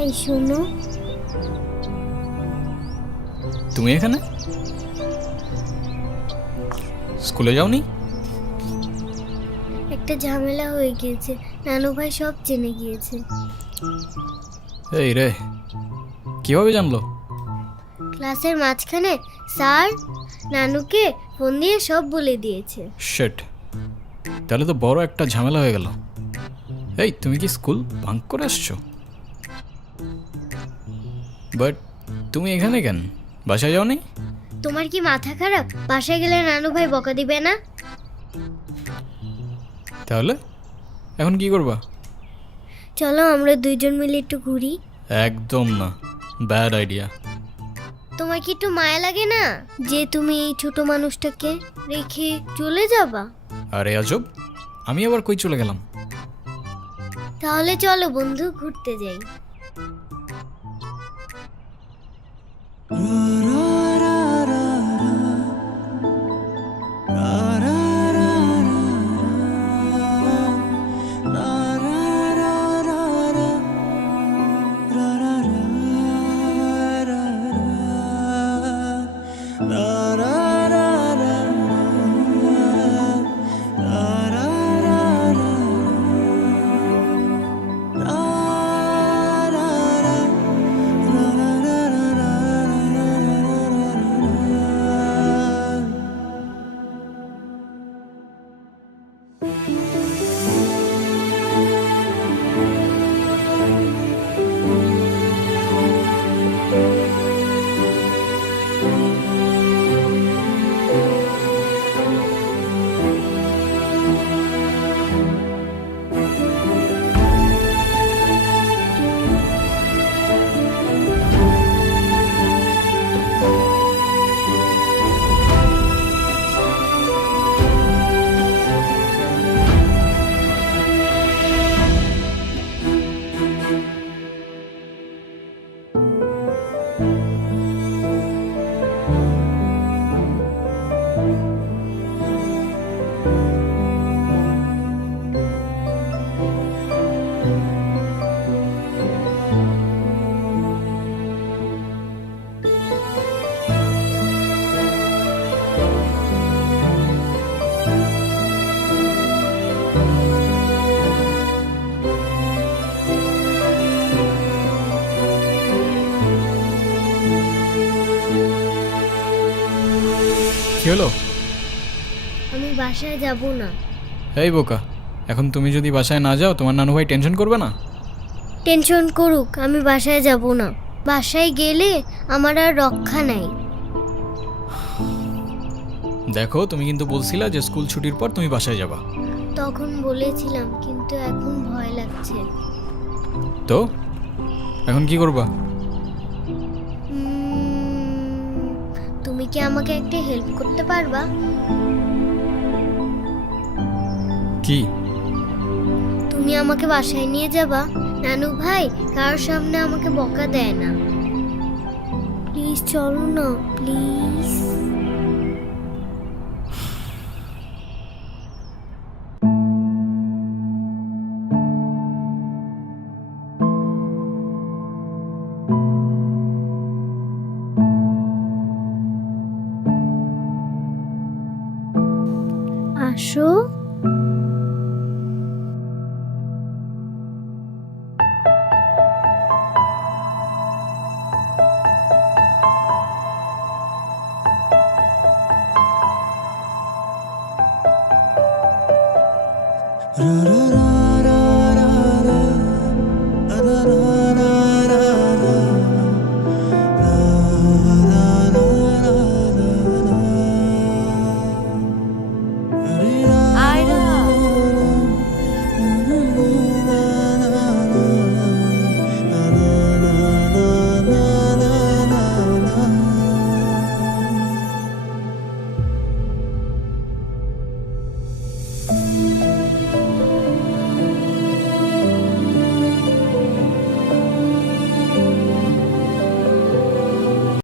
এই শোনো, তুমি এখানে স্কুলে যাওনি? একটা ঝামেলা হয়ে গিয়েছে, নানু ভাই সব জেনে গিয়েছে। এই রে, কিভাবে জানলো? ক্লাসের মাঝখানে স্যার নানুকে ফোন দিয়ে সব বলে দিয়েছে। শিট, তাহলে তো বড় একটা ঝামেলা হয়ে গেল। এই, তুমি কি স্কুল বাঙ্ক করে আসছো? বাট তুমি এখানে কেন? বাসায় যাওনি? তোমার কি মাথা খারাপ? বাসায় গেলে নানু ভাই বকা দিবে না? তাহলে এখন কি করবা? চলো আমরা দুইজন মিলে একটু ঘুরি। একদম না, ব্যাড আইডিয়া। তোমার কি একটু মায়া লাগে না যে তুমি এই ছোট মানুষটাকে রেখে চলে যাবা? আরে আজব, আমি আবার কই চলে গেলাম? তাহলে চলো বন্ধু, ঘুরতে যাই। কি হলো? আমি বাসায় যাব না। এই বোকা, এখন তুমি যদি বাসায় না যাও তোমার নানু ভাই টেনশন করবে না? টেনশন করুক, আমি বাসায় যাব না। বাসায় গেলে আমার আর রক্ষা নাই। দেখো, তুমি কিন্তু বলছিলা যে স্কুল ছুটির পর তুমি বাসায় যাবা। তখন বলেছিলাম, কিন্তু এখন ভয় লাগছে। তো এখন কি করবা? তুমি কি আমাকে একটা হেল্প করতে পারবা? কি? তুমি আমাকে বাসায় নিয়ে যাবা? নানু ভাই কারোর সামনে আমাকে বকা দেয় না। প্লিজ চলো না, প্লিজ। আসো। ra ra